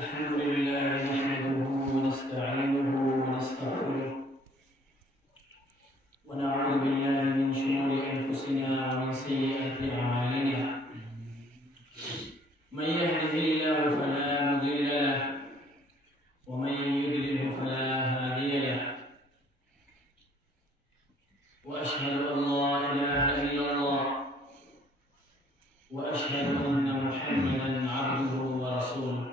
الحمد لله نحمده ونستعينه ونستغفره ونعوذ بالله من شرور أنفسنا ومن سيئات أعمالنا من يهده الله فلا مضل له ومن يضلله فلا هادي له وأشهد أن لا إله إلا الله وأشهد أن محمدا عبده ورسوله.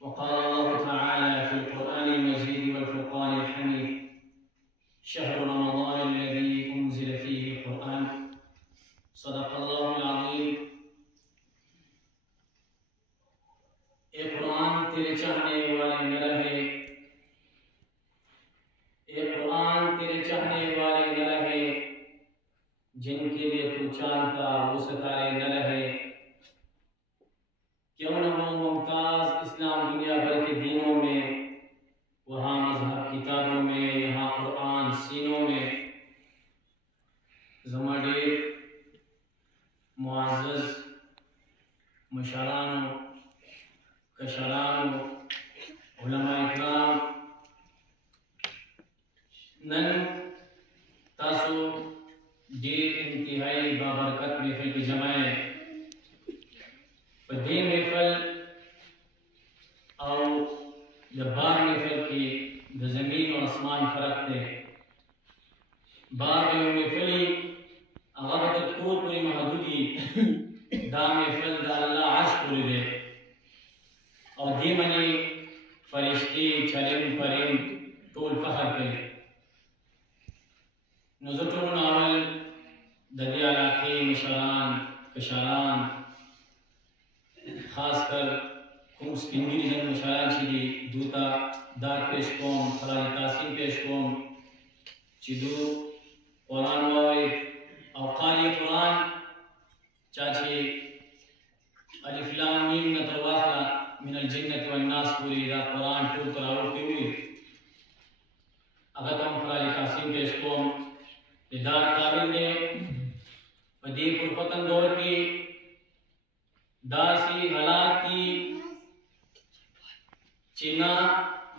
وقال الله تعالى في القرآن المجيد والفرقان الحميد: شهر رمضان الذي أنزل فيه القرآن. صدق الله العظيم. ये कुरान तेरे चाहने वाले न रहे, ये कुरान तेरे चाहने वाले न रहे, जिनके लिए तू चाहता वो सितारे न रहे। क्यों न हो मुमताज इस्लाम दुनिया भर के दीनों में, वहाँ मजहब किताबों में, यहाँ कुरान सीनों में। ज़माडेर मुआज़्ज़ज़ मुशरानो कशरानो उलमा इकराम, नन तासो ढेर इंतहाई बाबरकत महफिल की जमाए पदे महफिल और बार महफिल की ज़मीन और आसमान फर्क थे। बार में महफिली अगबत कोर पूरी महदूदी दा महफिल दा अल्लाह आश पूरी दे और दी मनी फरिश्ते चलिम परिम टोल फखर करे। नज़र नावल दरिया इलाके मशरान कशरान खासकर कुम स्पिंगिरी जन मशरान छिदी दूता दार पेश कोम खराज तासीम पेश कोम चिदू कुरान वावे और क़ारी कुरान चाची अलिफ लाम मीम नतरवाखला मिनल जिन्नत वन नास पूरी दा कुरान टूल करावल की हुई अगर तुम खराज तासीम पेश कोम इदार काबिल ने पदी पुरफतन दौर की दासी हालात की चीना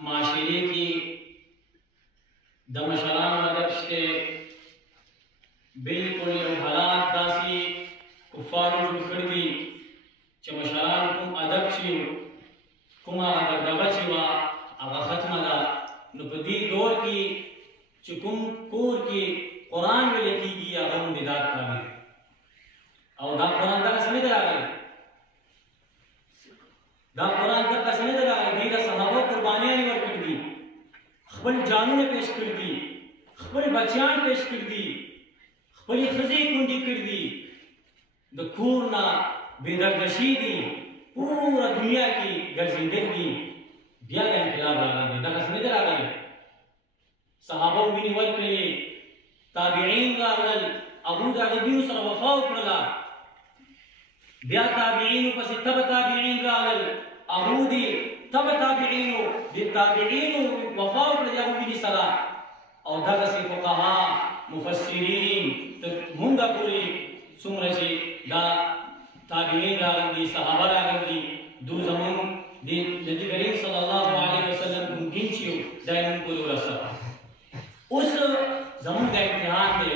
माशरे की दमशरान अदब से बिल्कुल हालात दासी कुफार जुड़ दी चमशरान कुम अदब छी कुमा अदब दबचीवा अगा खत्म दा नुपदी दौर की चुकुम कोर की कुरान में लिखी गई अगम दिदात काबिल और दा कुरान तक समझ आ गई दा कुरान तक समझ आ गई दीदा सहाबा कुर्बानियां नहीं कर दी खबल जानू ने पेश कर दी खबल बच्चियां पेश कर दी खबल खजे कुंडी कर दी द खूरना बेदर्दशी दी पूरा दुनिया की गर्जिंदगी दिया का इनकलाब आ गई दा समझ आ गई सहाबा भी निवल के लिए ताबिईन रागल अबू दागबी सर वफा उकड़ला बिया ताबिईन पस तब ताबिईन रागल अबूदी तब ताबिईन बि ताबिईन वफा उकड़ अबू भी सरा और दरसी फुकहा मुफस्सिरीन तक मुंगा पूरी सुमरजी दा ताबिईन रागल दी सहाबा रागल दी दो जमन दी नबी करीम सल्लल्लाहु अलैहि वसल्लम गिनचियो दायम को रसा उस जमन का इम्तिहान दे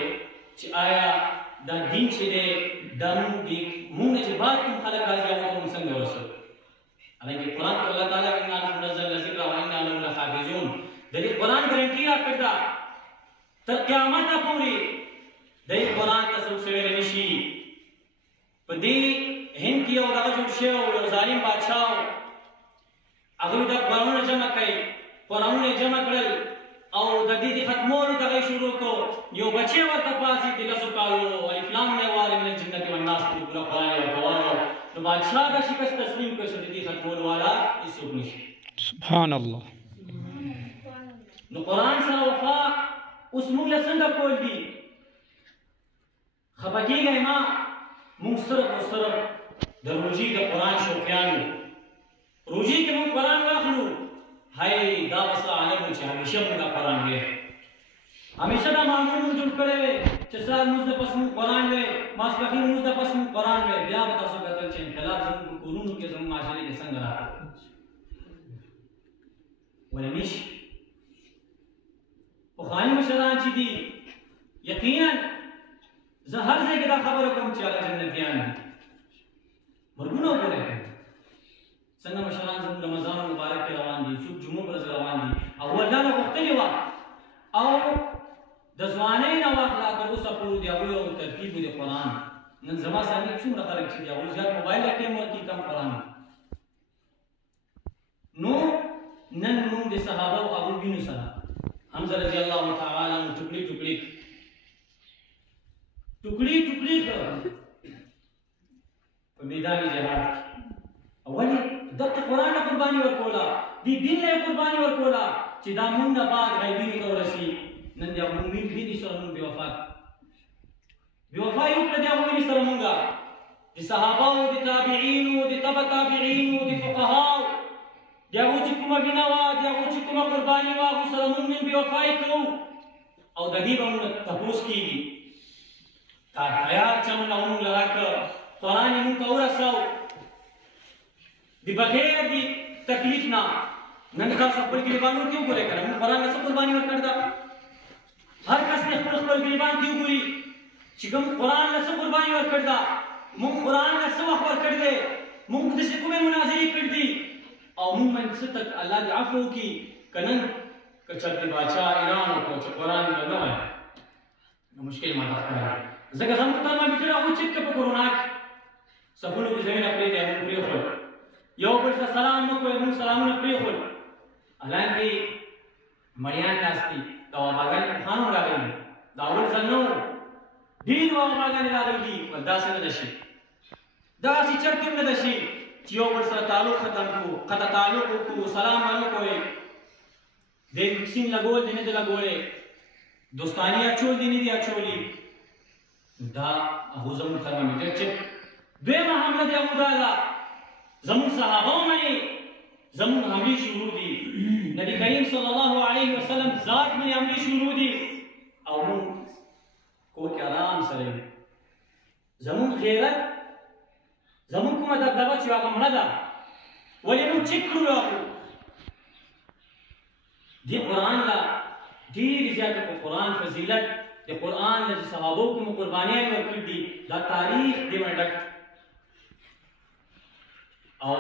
च आया दा दिन छिदे दम दी मुंह ने बात तुम खलक आ जाओ तो संग वसो हालांकि कुरान को अल्लाह ताला इन्ना नज़ल ज़िक्र व इन्ना लहु लहाफिज़ून दरी कुरान गारंटी आप करता त क़यामत पूरी दरी कुरान का सब सवेरे निशी पदी हिंद की और राज उठे और जालिम बादशाह अगर दा कुरान जमा कई कुरान ने जमा करल और ददी खत्मों तक शुरू को यो बच्चे व तपासी दिल सुकालो इस्लाम ने वाले में जिन्नत व नास पूरा कुरान व गवारो तो बादशाह का शिकस्त तस्लीम कर ददी खत्मों वाला इस हुक्म सुभान अल्लाह नो कुरान सा वफा उस मुगल संग कोल दी खबकी गए मां मुस्तरफ दरुजी का कुरान शौकियान रोजी के मुंह कुरान वाखलू हाय दावसा आलम च हमेशा मुदा कुरान है همیشه دا معمول مونږ جوړ کړی وی چې سهار لمونځ نه پس مونږ قرآن وی، ماسپښین لمونځ نه پس مونږ قرآن وی. بیا به تاسو کتل چې انقلاب زموږ په کورونو کې زموږ معاشرې کې څنګه راغلی. ولې نشي؟ پخواني مشران چې دي یقینا زه هر ځای کې دا خبره کوم چې هغه جنتیان دي. مرګونه وګورئ څنګه مشران زموږ رمضان مبارک کې روان دي، څوک جمعو پر ورځ روان دي، او الله نه غوښتلې وه او د ځوانۍ نه واخله تر اوسه پورې د هغوی یو ترتیب و د قرآن. نن زما سامي څومره خلک چې دي هغوی زیات موبایل ته ټیم ورکوي، کم قرآن. نو نن موږ د صحابه او هغوی وینو سره حمزه رضی الله تعالی عنہ ټوکړي ټوکړي په میدان جهاد کې ولې دغه قرآن ته قرباني ورکوله، دې دین ته قرباني ورکوله چې دا مونږ نه بعد غیبینو ته ورسي. نن د هغو مینې سره مونږ بېوفا یو کړه د هغو مینې سره مونږ د صحابهو، د تابعینو، د تبع تابعینو، د فقهاو، د هغو چې کومه مینه وه، د هغو چې کومه قرباني وه، هغو سره مونږ نن بېوفایي کوو او د دې به مونږ تپوس کېږي. تا تیار چمن مونږ له راکړه، قرآن یې مونږ ته ورسو د بغیر د تکلیف نه. نن تاسو خپل ګریبانو کې وګورئ که نه مونږ قرآن له څه قرباني ورکړې ده. هر کس دې خپل ګریبان کې وګوري چې کوم قرآن له څه قرباني ورکړې ده. مونږ قرآن له څه وخت ورکړی دی، مونږ داسې کومې مناظرې کړي دي او مونږ باندې څه تک الله دې عفو وکړي که نن که چېرته باچا اعلان وکړو چې قرآن به نه وایي نو مشکل ماته ښکاري. ځکه زموږ ترمامیټر هغوی چک کړه په کرونا کې، صفونو کې ځایونه پرېږدي مونږ پرېښول، یو بل ته سلام مه کوئ، مونږ سلامونه پرېښول. حالانکې مړیان ناست دي، دا وباګانې پخوانو هم راغلي دي، دا اول ځل نه و، ډېرې وباګانې راغلي دي. ول داسې نه ده شي، داسې چرته هم نه ده شي چې یو بل سره تعلق ختم کړو، قطع تعلق وکړو، سلام به نه کوئ، د ویکسین لګول دې نه دي لګولی، دوستاني اچول دې نه دي اچولي. دا هغو زموږ ترمامیټر چک. دویمه حمله د هغو دا ده زموږ صحابه ومني، زموږ حملې شروع دي، نبي کریم صلی الله علیه وسلم ذات باندې حملې شروع دي او موږ کور کې آرام سره یو. زموږ غیرت، زموږ کومه دبدبه چې هغه مړه ده، ولې موږ چک کړو هغو دې قرآن له ډېرې زیاتې په قرآن فضیلت د قرآن له چې صحابو کومو قربانیانې ورکړي دي دا تاریخ دې باندې ډک. او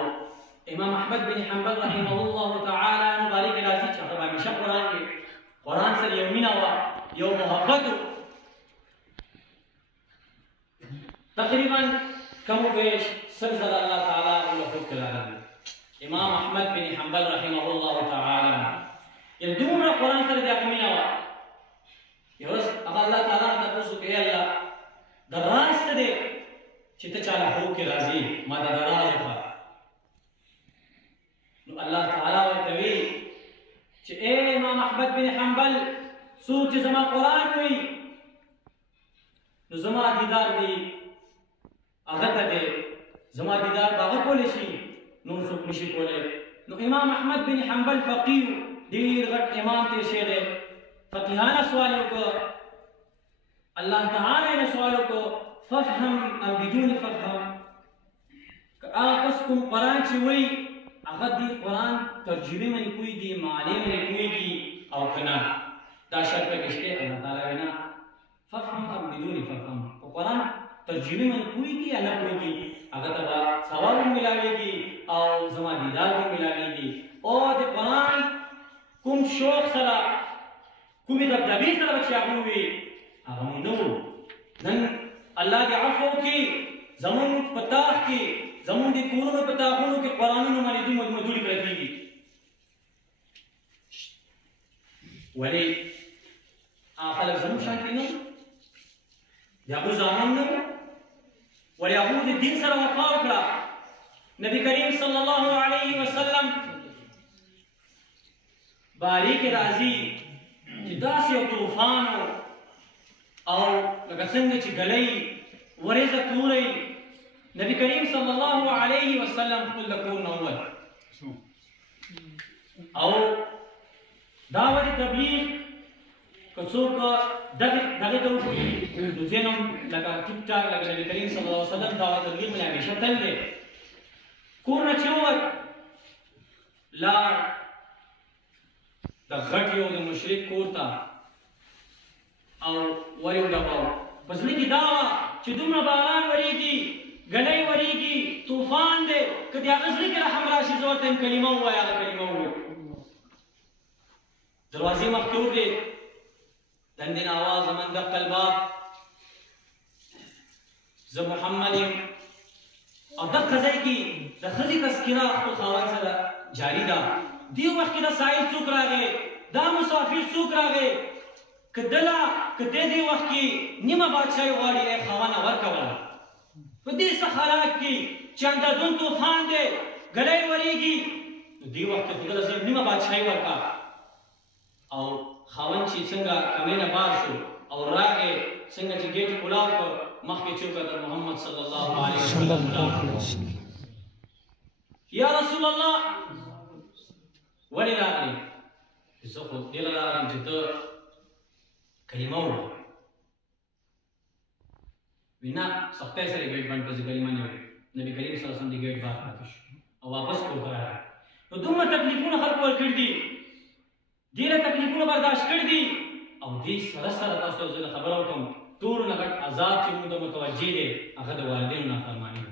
امام احمد بن حنبل رحمه الله تعالی مبارک راځي چې هغه همیشه قرآن سره یو مینه وه، یو محبت و. تقریبا کم و بیش 100 ځله الله تعالی له خوب کې راغلی. امام احمد بن حنبل رحمه الله تعالی یعنې دومره قرآن سره د هغه مینه وه. یو ورځ هغه الله تعالی نه تپوس وکړي ای الله دا راز څه دی چې ته چا له خوب کې راځې، ما ته دا راز وښیه. نو الله تعالی ورته وی چې ای امام احمد بن حنبل څوک چې زما قرآن وایي نو زما دیدار دی هغه ته دی، زما دیدار به هغه کولی شي، نور څوک نشي کولی. نو امام احمد بن حنبل فقیه ډېر غټ امام تېر شوی دی، فقیهانه سوال یې وکړه، الله تعالی یې سوال وکړو ففهم ام بدون ففهم، که هغه کس کوم قرآن چې وایي هغه دې قرآن ترجمې باندې پوهېږي، معانۍ باندې پوهېږي او که نه، دا شرط پکې شته. الله تعالی وایي نه، ففهم ام بدون ففهم، په قرآن ترجمې باندې پوهېږي یا نه پوهېږي هغه ته به ثواب هم میلاوېږي او زما دیدار هم میلاوېږي. او د قرآن کوم شوق سره کومې دبدبې سره به چې هغه وي هغه مو نه وو. نن الله دې عفو وکړي، زمونږ په تاخ کې، زمونږ د کورونو په تاخونو کې قرآنونو باندې دومره دوړې پرتې دي. ولې هغه خلک زموږ شانتې نه وو، د هغوی زامن نه وو، ولې هغوی د دین سره وفا وکړه. نبي کریم صلی الله علیه وسلم باری کې راځي چې داسې یو طوفان او لکه څنګه چې ګلۍ وریځه توری، نبی کریم صلی الله علیه وسلم خپل د کور نه ووت او دا ولې تبلیغ که څوک دغې ته وګوري نو ذهن هم لکه ټیک ټاک لکه نبي کریم صلی الله علیه وسلم دعوت تبلیغ باندې همیشه تل دی. کور نه چې ووت لاړ د غټ یو د مشرک کور ته او ور یې ولګاوه. په زړه کې دا وه چې دومره باران ورېږي، ګلۍ ورېږي، طوفان دی، که د هغه زړه کې رحم راشي زه ورته یم کلمه ووایه، هغه کلمه ووایه. دروازې مخکې ودرېد، لندن آواز من دق الباب، زه محمد یم. او دغه ځای کې د ښځې تذکره خپل خاوند سره جاري ده. دې وخت کې دا سایل څوک راغی، دا مسافر څوک راغی، که دله که دې وخت کې نیمه بادشاهي غواړي ای خاوند ورکوله. په دې سخت حالات کې چې اندازون طوفان دی، ګلۍ ورېږي، نو دې وخت کې خو دله صرف نیمه بادشاهي ورکړه. او خاوند چې څنګه کمرې نه بار شو او راغی، څنګه چې ګیټ کلاو کړ، مخکې چې وکتل محمد صلی الله علیه وسلم یا رسول الله ولې راغلې؟ زه خو دې له راغلم چې ته کلمه ووایه. وی نه سختۍ سره یې ګیټ بند کړ، زه کلمه نه وایم. نبي کریم صلی الله علیه وسلم دې ګیټ بار پاتې شو او واپس کور ته راغی. نو دومره تکلیفونه خلکو ورکړي دي، ډېره تکلیفونه برداشت کړي دي، او دې سره سره تاسو ته زه خبره وکړم ټولو نه غټ عذاب چې موږ ته متوجه دی هغه د والدینو نافرماني ده.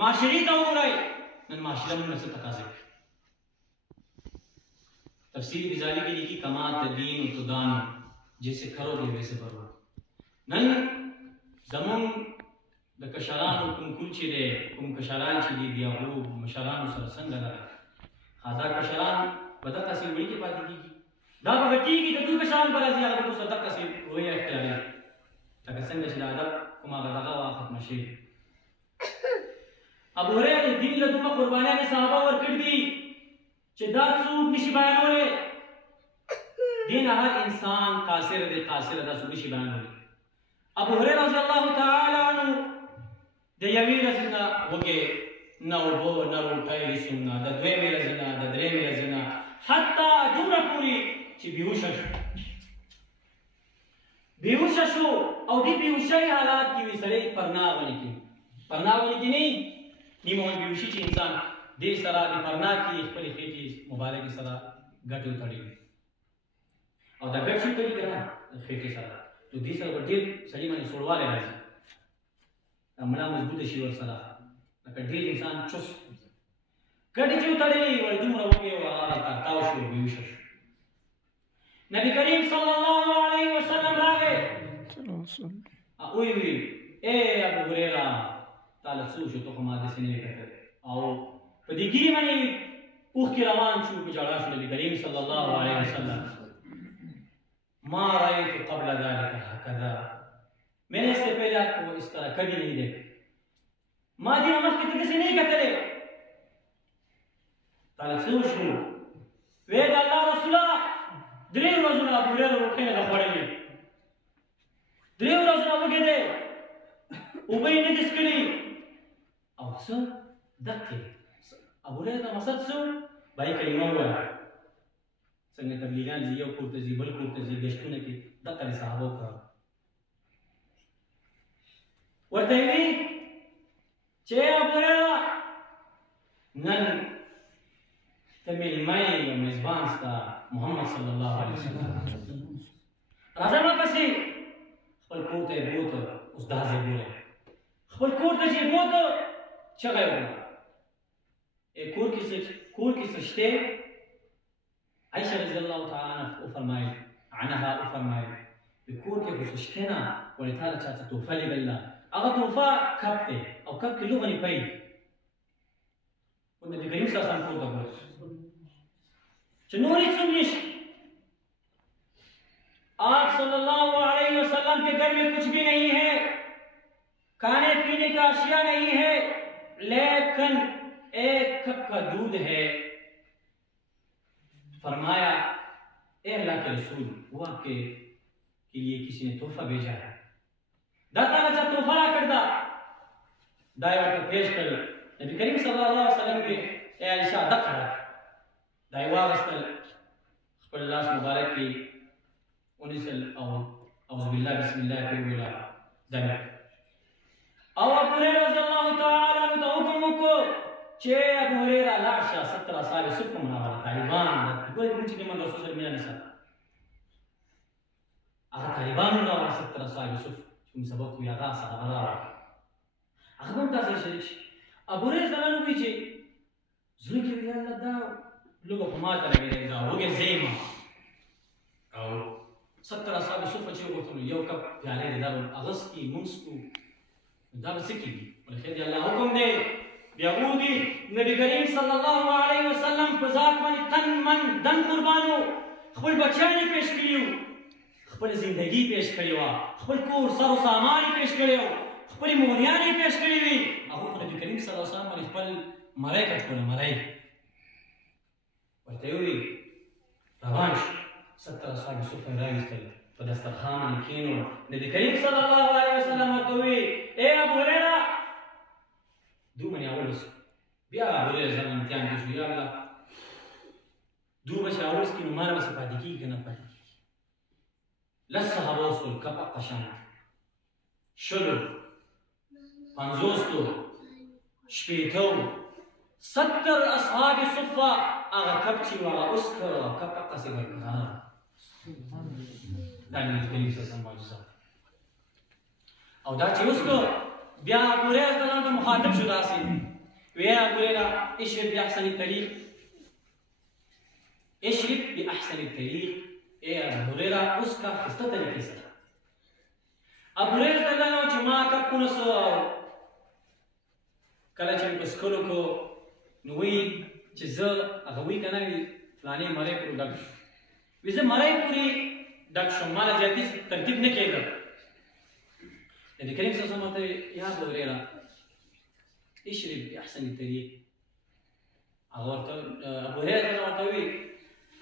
معاشرې ته وګورئ، نن معاشره موږ نه څه تقاضا کوي. تفسیر غزالی کې لیکي کما تدین تدان، جیسے کرو گے ویسے برو. نن زمون د کشرانو کوم کول چې دی، کوم کشران چې دي د هغو مشرانو سره څنګه ده، دا کشران په دقسې وړي کې پاتې کېږي، دا به غټېږي، د دوی کشران به راځي هغه به اوس دقسې رویه اختیاروي، لکه څنګه چې د ادب کوم هغه دغه وه ختمه شوې. ابو هریره د دین له دومره قربانیانې صحابه ورکړي دي چې دا څوک نشي بیانولی. دې نه هر انسان قاصر دی، قاصره دا څوک نشي بیانولی. ابو هریره رضی الله تعالی عنه د یوې ورځې نه وږی نه اوبه نه روټۍ هېڅ نه، د دویمې ورځې نه، د درېیمې ورځې نه، حتی دومره پورې چې بېهوشه شو. بېهوشه شو او دې بېهوشۍ حالات کې وي سړی پرنا ونې کوي. پرنا ونې کې نه نیمه ون بېهوشي چې انسان دې سره د پرنا کې خپلې خېټې مبارکې سره ګټې وتړي او دا ګټ شي تړي که نه د خېټې سره، نو دې سره به ډېر سړي باندې سوړوالی راځي، ملا مضبوطه شي ورسره، لکه ډېر انسان چست ګټې چې وتړلې وایي دومره وږی و هغه تاو شو، بېهوشه شو. نبي کریم صلی الله علیه وسلم راغی وی وی ای ابو هریره تا له څه وشو، ته خو ما داسې نه وې کتلی. او په دې ګیرې باندې اوښکې روان شو، په ژړا شو. نبي کریم صلی الله علیه وسلم ما رأيت قبل ذلك هكذا، میں نے اس سے پہلے آپ کو اس طرح کبھی نہیں دیکھا، ما دې نه مخکې ته داسې نه یې کتلی. تا له څه وشو؟ ویې د الله رسوله 3 ورځونه ابو هریره روټۍ نه ده خوړلې، 3 ورځونه وږی دی، اوبه یې نه دي څښلي. او څه دقې ابو هریره ته مقصد څه و؟ بهیې کلمه ووایه. څنګه تبلیغیان ځي، یو کور ته ځي، بل کور ته ځي، ګشتونه کې دقه د صحابه وکړه. ورته یې وي چې ابو هریره نن ته مېلمه یې او میزبان ستا محمد صلی الله علیه وسلم، راځه ما پسې. خپل کور ته یې بوته، اوس دا ځای ګورئ، خپل کور ته چې یې بوته چغه یې وکړه، کور کې څه شته؟ عائشہ رضی اللہ تعالی عنہ وفرمائے عنها وفرمائے کور کې خو څه شته نه، ولې تا له چا څه تحفه لېږله، هغه تحفه کب دی او کب کې لغونې پی دي. نبي کریم صلی اللہ علیہ وسلم پورته کړ چې نور هېڅ هم نشته. آپ صلی اللہ علیہ وسلم کے گھر میں کچھ بھی نہیں ہے، کھانے پینے کا اشیاء نہیں ہے، لیکن ایک کپ کا دودھ ہے. فرمایا اے اللہ کے رسول، وہ آپ کے لیے کسی نے تحفہ بھیجا ہے، دا تعالیٰ چا تحفہ را کردا. دا یې ورته پیش کړل. نبی کریم صلی الله علیه وسلم کې اے عایشه دقه راکړه، دا یې واغېستل، خپل لاس مبارک کې ونیسل او اعوذ بالله بسم الله کې ویلا دمه او ابو هريره رضی الله تعالی عنہ ته حکم وکړو چې ابو هريره لاړ شه 17 اصحاب صف مناوره طالبان ګورې کوم چې من رسول الله نه سره هغه طالبان مناوره 17 اصحاب صف کوم سبب وي هغه صحابه هغه هم تاسو شریک ابو هريره زنانو وی چې زړه کې وی الله دا لوګو په ماته لګېږي دا وګه زېما او 17 اصحاب صف چې وګورئ یو کپ پیاله دې دا اغس کی منسکو دا به څه کېږي ولې د الله حکم دی بیا ودي نبی کریم صلی الله علیه وسلم په ذات باندې تن من دن قربانو خپل بچیان یې پیش کړي خپل زندگی پیش کړې وه خپل کور سر و سامان یې پیش کړی و خپلې موریانې یې پیش کړې وي هغوی خو نبي کریم صلی الله علیه وسلم باندې خپل مری کټ کړله مری ورته یې وویل روان شو 17 اصحاب صف یې راویستل په دسترخوان باندې کېنول نبي کریم صلی الله علیه وسلم ورته وویل ای ابو هريره دو باندې اول اوس بیا ابو هريره ځان امتحان کې شو یا الله دو به چې اول اوس کښې نو ما نه به څه پاتې کېږي که نه پاتې کېږي لس صحابه وسول کپ قشان شلو 50 شپېتو 70 اصحاب صفه هغه کپ چې و هغه اوس کړه کپ هغسې برقرار دا نبي کریم صلی الله علیه وسلم معجزه او دا چې اوس نو بیا ابو هريره رضی الله عنه مخاطب شو داسې وی ابو هريره اشرب باحسن الطريق اشرب باحسن الطريق ای ابو هريره اوس کا ښایسته طریقې سره ابو هريره رضی الله عنه چې ما کپونه څه کله چې مې په څښلو کو نو وایي چې زه هغه وایي که نه فلانې مری پورې ډک شو وایي زه مری پورې ډک شوم ما نه زیاتي ترتیب نه کېده نبي کریم صلی الله علیه وسلم ورته یا ابو هريره اشرب باحسن الطريق هغه ورته ابو هريره ورته وایي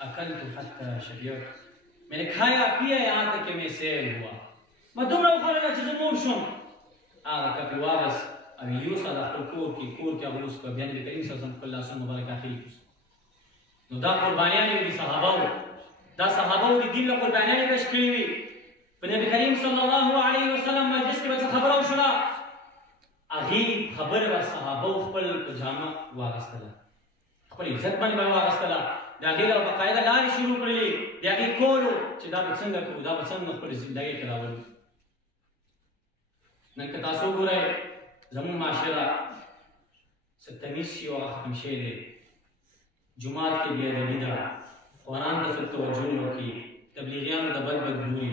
اکلت حتی شبعت میں نے کھایا پیا یہاں تک کہ میں سیر ہوا میں دومره وخوړله چې زه موړ شوم هغه کپ یې واغست او یې یوسه د خپل کور کې هغه اوس کړه بیا نبي کریم صلی الله علیه وسلم خپل لاسونه مبارک اخري کړي نو دا قربانیانې وې د صحابهو دا صحابهو د دین له قربانیانې پیش کړي وي په نبي کریم صلی الله علیه وسلم مجلس کې به څه خبره وشوله هغې خبره به صحابهو خپل په جامه واغستله خپل عزت باندې به واغستله د هغې له باقاعده لارې شروع کړلې د هغې کولو چې دا به څنګه کوو دا به څنګه خپلې زندګۍ کې راولو نن که تاسو وګورئ زموږ معاشره څه تمیز شي او هغه ختم شوی دی جومات کې بې ادبي ده قرآن ته څوک توجه نه ورکوي تبلیغیانو ته بد بد ګوري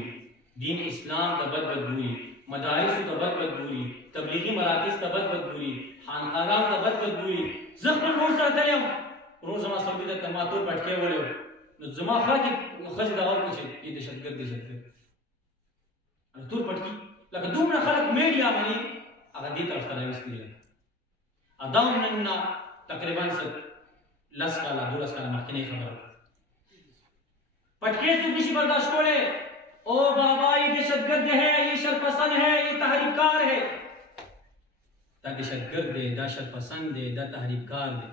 دین اسلام ته بد بد ګوري مدارسو ته بد بد ګوري تبلیغي مراکز ته بد بد ګوري خانقاګانو ته بد بد ګوري زه خپل ورور سره تللی یم ورور زما سعودي ته ما تور پټکی وړی و نو زما خوا کې ښځې دغه وکړي چې دې دهشتګرد دهشتګرد تور پټکي لکه دومره خلک میډیا باندې هغه دې طرف ته راویستلي ده دا هم نن نه تقریبا 10 کاله 12 کاله مخکینۍ خبره پټکی څوک نشي برداشت کولی او بابا یہ دہشت گرد ہے یہ شر پسند ہے یہ تحریک کار ہے دا دہشت گرد ہے دا شر پسند ہے دا تحریک کار ہے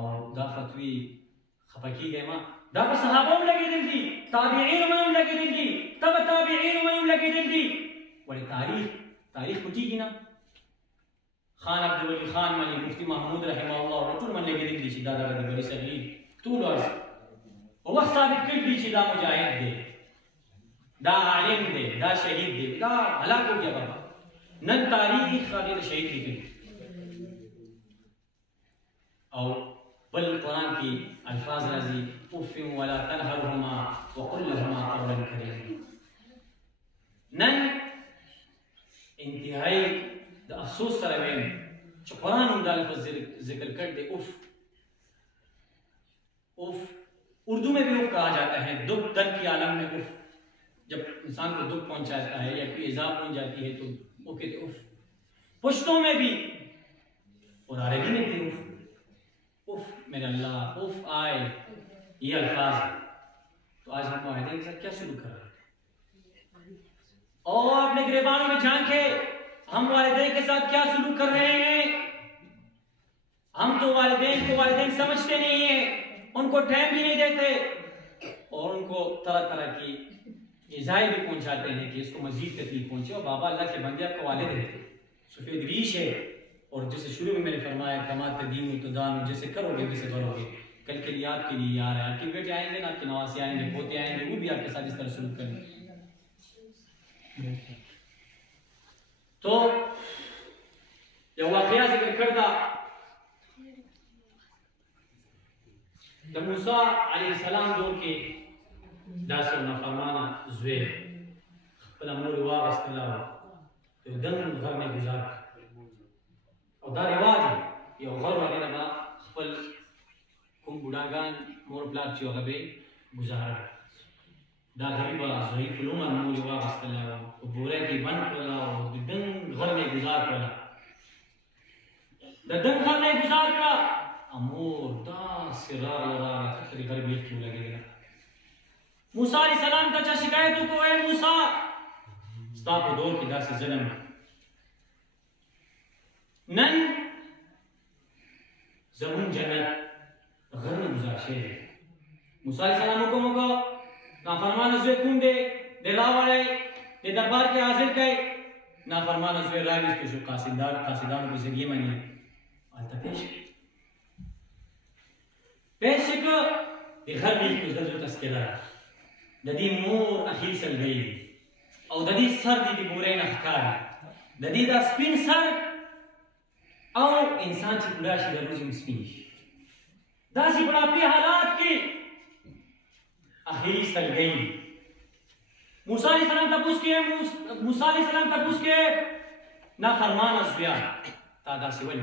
اور دا فتوی خپکی گئے ما دا پر صحابوں لگے دل دی تابعین منم لگے دل دی تب تابعین منم لگے دل دی ولی تاریخ پٹی گی نا خان عبدالولی خان ملی مفتی محمود رحمہ اللہ رطول من لگے دل دی چی دا دا دا بری صغیر طول عرض وقت ثابت کر دی چی دا مجاہد دے دا عالم دے دا شہید دے دا ہلاک ہو گیا بابا نن تاریخ خاطر شہید لکھے اور بل قرآن کی الفاظ رضی اف ولا تنهرهما وقل لهما قولا كريما نن انتہائی دا افسوس سره ویم چې قرآن هم دا لفظ ذکر کر دے اف اردو میں بھی اف کہا جاتا ہے دکھ درد کی عالم میں اف جب انسان کو دکھ پہنچاتا ہے یا کوئی ایذا پہنچ جاتی ہے تو وہ کہتے اف پشتوں میں بھی اور عربی میں بھی اف میرے اللہ اف آئے یہ الفاظ ہے تو آج ہم معاہدے کے ساتھ کیا سلوک کر رہے ہیں اور اپنے گریبانوں میں جھانکے ہم والدین کے ساتھ کیا سلوک کر رہے ہیں ہم تو والدین کو والدین سمجھتے نہیں ہیں ان کو ٹائم بھی نہیں دیتے और उनको तरह तरह की इज़ाएं भी पहुंचाते हैं कि इसको मजीद तकलीफ पहुंचे। और बाबा अल्लाह के बंदे आपको वालिद है, सफ़ेद रीश है, और जैसे शुरू में मैंने फरमाया कमा तदीन तुदान, जैसे करोगे वैसे भरोगे। कल के लिए आपके लिए आ रहा है, आपके बेटे आएंगे ना, आपके नवासे आएंगे, पोते आएंगे, वो भी आपके साथ इस तरह सलूक करेंगे। तो यह वाक़या जिक्र करदा मूसा अलैहिस्सलाम दौर के दास नाफरमाना ज़ुए खपल अमूर वागस्तला तो दन घर में गुजार और दा रिवाज यो घर वाले ना खपल कुम बुढ़ागान मोर प्लाट चियो गबे गुजार दा गरीबा ज़ुई फलूमा अमूर वागस्तला तो बोरे की बन पला और दन घर में गुजार पला दन घर में गुजार पला अमूर दा सिरार लगा खतरी घर में क्यों लगेगा। मूसा अलैहिस्सलाम का शिकायतों को है मूसा स्ताप दौर की दास जन्म नन जमुन जन्नत घर में गुजाशे मूसा अलैहिस्सलाम को मगो नाफरमान जुए कुंडे दिलावड़े दे दरबार के हाजिर कई नाफरमान जुए रागिस तो जो कासिदार के जरिए मनी अलता पेश को घर में कुछ दर्जों तस्करा ददी मोर अखीर सल गई और ददी सर दी बुरे नखकार ददी दा स्पिन सर और इंसान की पूरा शी दरूज स्पिन दासी बड़ा पे हालात की अखीर सल गई। मूसा अलैहिस्सलाम तपूस के ना फरमान अज़िया तादा सिवल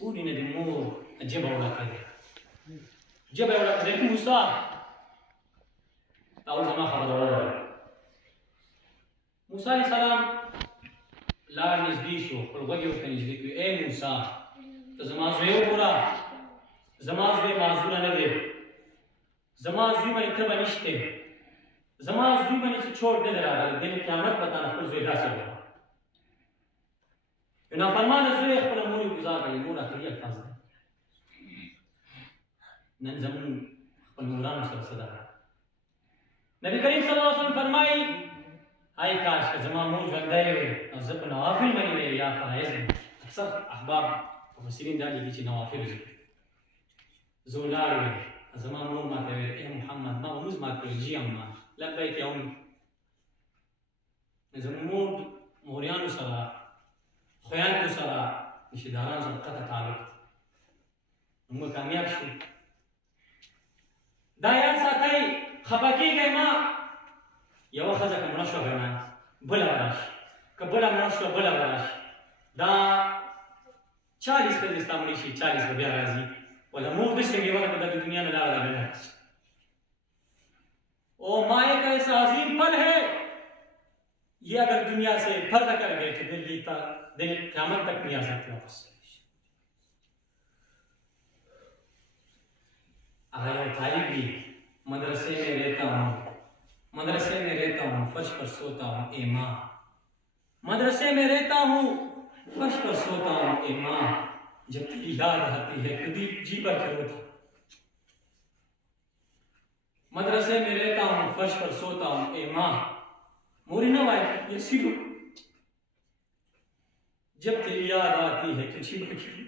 पूरी ने दी मोर जब औला करे जब औला करे मूसा أول زمان خبر موسى عليه السلام لا نزديشو خلقي وكان يزديكو إيه موسى زمان زويه ورا زمان زويه معذورة نده زمان زويه من كتبه نشته زمان زويه من इसे छोड़ दे रहा है दिन क़यामत बताना खुद ज़ेदा से होगा इन्हें फरमान ज़ुए खुद अमूरी गुज़ार गई नूर आखिरी अल्फाज़ नन ज़मीन खुद नूरान सर सदा नबी करीम सल्लल्लाहु अलैहि वसल्लम फरमाई आई काश का जमा मूज बंदाए हुए और जब नवाफिल मनी में या फराइज अक्सर अहबाब और मुस्लिम डाली की नवाफिल ज़ोलार हुए जमा मूज माते हुए ए मोहम्मद मा मूज माते जी अम्मा लब्बैक या उम्मी नज़मूद मोरियान सरा ख़याल को सरा निशिदारान ज़बता तालुक उम्म कामयाब शु दायान साथाई खपाकी गए माँ यह वक्त जब मनुष्य करना बुला वराश कबुला मनुष्य बुला वराश दा 40 का इस्लामी शी 40 का ब्याह राजी वाला मूड से ये वाला बता दुनिया में ला रहा है ओ माये का ऐसा अजीम पल है ये अगर दुनिया से फर्क कर गए तो दिन क़यामत तक नहीं आ सकते वापस। अगर तारीफ भी मदरसे में रहता हूँ फर्श पर सोता हूँ ए माँ मदरसे में रहता हूँ फर्श पर सोता हूँ ए माँ जब तेरी याद आती है कभी जी पर के रोता मदरसे में रहता हूँ फर्श पर सोता हूँ ए माँ मोरी न वाई ये सिरो जब तेरी याद आती है तो जी पर के रोता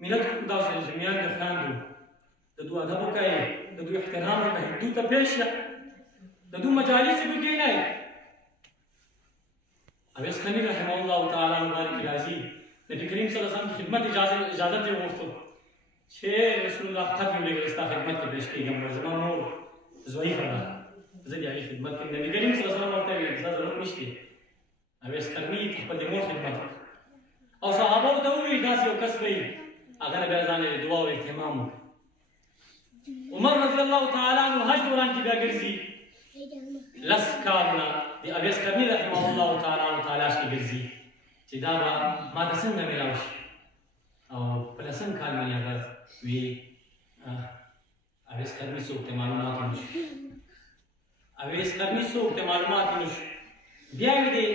मिलत खुदा से जमीन के खानदो ददू अदब का है ददू इख्तिराम का है दू तपेश ददू मजालिस भी के नहीं अब इस खनी रहमतुल्लाह ताला मुबारक राजी नबी करीम सल्लल्लाहु अलैहि वसल्लम की खिदमत इजाजत है वो छे रसूलुल्लाह खत में लेकर इसका खिदमत के पेश की गम जमा मोर ज़ोई फरा जदी आई खिदमत के नबी करीम सल्लल्लाहु अलैहि वसल्लम बोलते हैं जरूरत नहीं है अब इस खनी पर मोर खिदमत और सहाबा को दऊई दासी कसबई अगर बेजाने दुआ और इत्मीम उमर रज़ी अल्लाह ताला अन्हु हज दौरान की बेगर्जी लस्कारना दे अबेस करनी रहमतुल्लाह ताला की गर्जी चिदाबा मादसन में मिलावश और पलसन खान में अगर वे अबेस करनी सोते मालूमात मुश अबेस करनी सोते मालूमात मुश दिया दे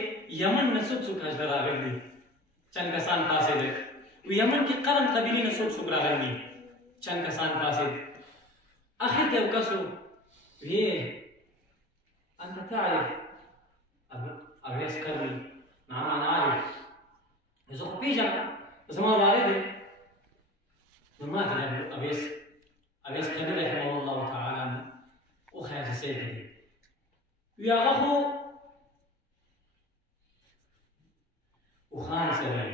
यमन नसुक सुख हजरा कर दी चंगसान पासे दे ویمن کې قرن قبیلې نه څوک څوک راغلي چند کسان پاسېد اخر ته یو کس وی انت تعرف اویس کرني نعم انا عارف زه خو پېژنم زما والد دی نو ما ته اویس کرني رحمه الله تعالی وخیال چې څه کوي وی هغه خو وخان سره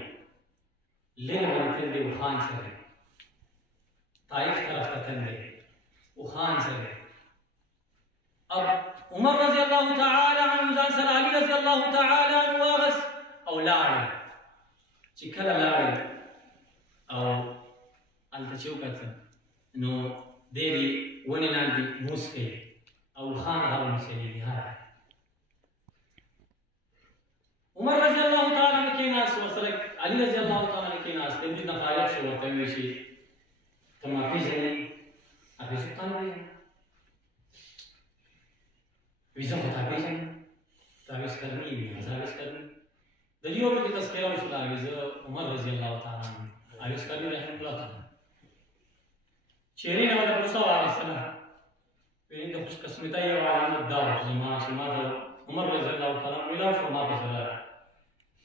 لرې باندې تل دی وخان سره طائف طرف ته تل دی وخان سره اب عمر رضی الله تعالی عنه ځان سره علي رضی الله تعالی عنه واغس او لاړل چې کله لاړل او هلته چې وکتل نو دی دې ونې لاندې موس کوي او خان هغه ونیسلی دی عمر رضی الله تعالی عنه کېناست ورسره علي رضی الله تعالی عنه کېناست تلمیذ نه فارغ شو ورته وویل چې ته ما پېژنې هغې زه تا نه پېژنم وی زه خو تا پېژنم ته اویس کرني وي زه اویس کرني د دې یو پکې تذکره وشوله هغې زه عمر رضی الله تعالی عنه اویس کرني رحمه الله تعالی چهرې نه به د پوسه واخیستله ویل د خوش قسمتۍ یو علامت دا و زما چې ما د عمر رضی الله تعالی عنه ولاړ شو ما پسې راغی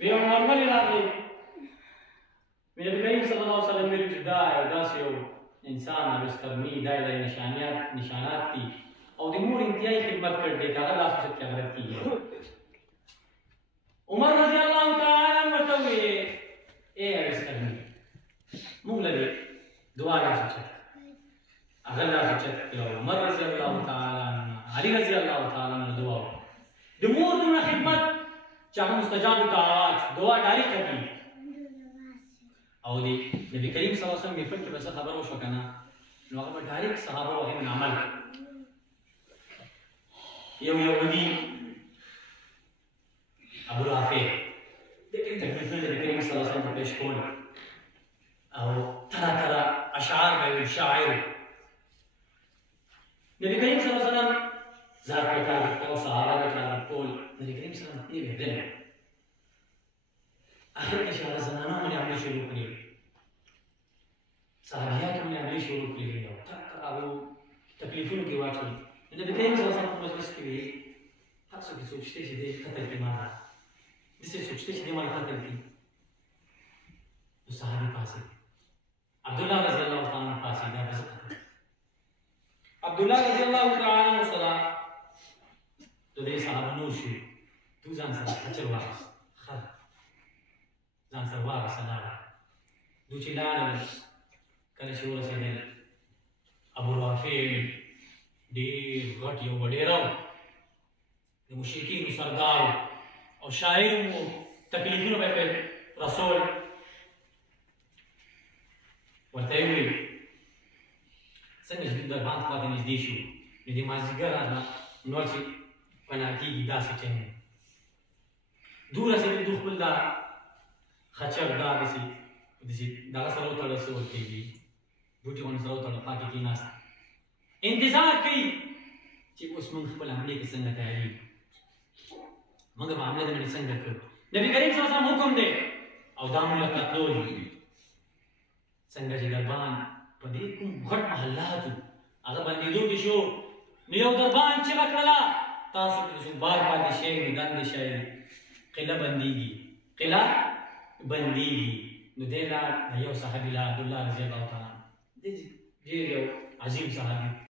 وی عمر ولې راغلی وی نبي کریم صلی الله علیه وسلم ویلي چې دا یو داسې یو انسان اویس کرني دا یې نشانات دي او د مور انتهایی خدمت کړ دی که هغه لاس اوچت کې غلط کېږي عمر رضی الله تعالی عنه ورته وویې ای اویس کرني موږ له دې دعا لاس اوچت هغه لاس اوچت کړ او عمر رضی الله تعالی عنه علي رضی الله تعالی عنه دعا وکړه د مور دومره خدمت چې هغه مستجاب دعوات دعا ډایرکټ کوي او د نبي کریم صلی الله علیه وسلم محفل کې به څه خبره وشوه که نه نو هغه به ډایرکټ صحابه هغې من عمل کړي یو یهودي ابو رافع ډېر تکلیفونه نبي کریم صلی الله علیه وسلم ته پیش کول او طرح اشعار به ویل شاعر نبي کریم صلی الله علیه وسلم ذات پیدا او صحابه به ټول نبي کریم صلی الله علیه وسلم نه بهدل اخر کې چې هغه زنانه باندې عملي شروع کړي صحابیات باندې عملي شروع کړي او هغه تکلیفونو کې واچول نبي کریم صلی الله علیه وسلم په مجلس کې وی تاسو کې سوچته چې دې قتل کې ما دسه سوچته چې دې ما قتل کې نو صحابي پاسه عبد الله رضی الله تعالی عنہ پاسه دا بس عبد الله رضی الله تعالی عنہ سره ته دې صحابه نو شو تو ځان سره اچر واغس خل ځان سره واغس نه دوی چې لاړل کله چې ورسېدل ابو رافع ډېر غټ یو وډېره د مشرکینو سردار او شاعر و تکلیفونه به یې رسول ورته یې وویل څنګه چې دوی دربان خوا ته نږدې شو نو د مازدیګر نور چې پناه کېږي داسې ټیم دوی رسېدل دوی خپل دا خچر دا داسې دغه سره وتړه څه ورکېږي بوټي غوندې سره وتړه خوا کې کېناست انتظار کوي چې اوس موږ خپل حملې کې څنګه تیارېږو موږ به حمله د باندې څنګه کوو نبي کریم صلی الله علیه وسلم حکم دی او دا موږ له قتلول څنګه چې دربان په دې کوم غټ محلاتو هغه بندېدو کې شو نو یو دربان چیغه کړله تاسو کې چې بار پاتې شئ نو دندې شئ قلعه بندېږي نو دی لاړ یو صحابي لاړ عبدالله رضی الله تعالی عنه ډېر یو عظیم صحابي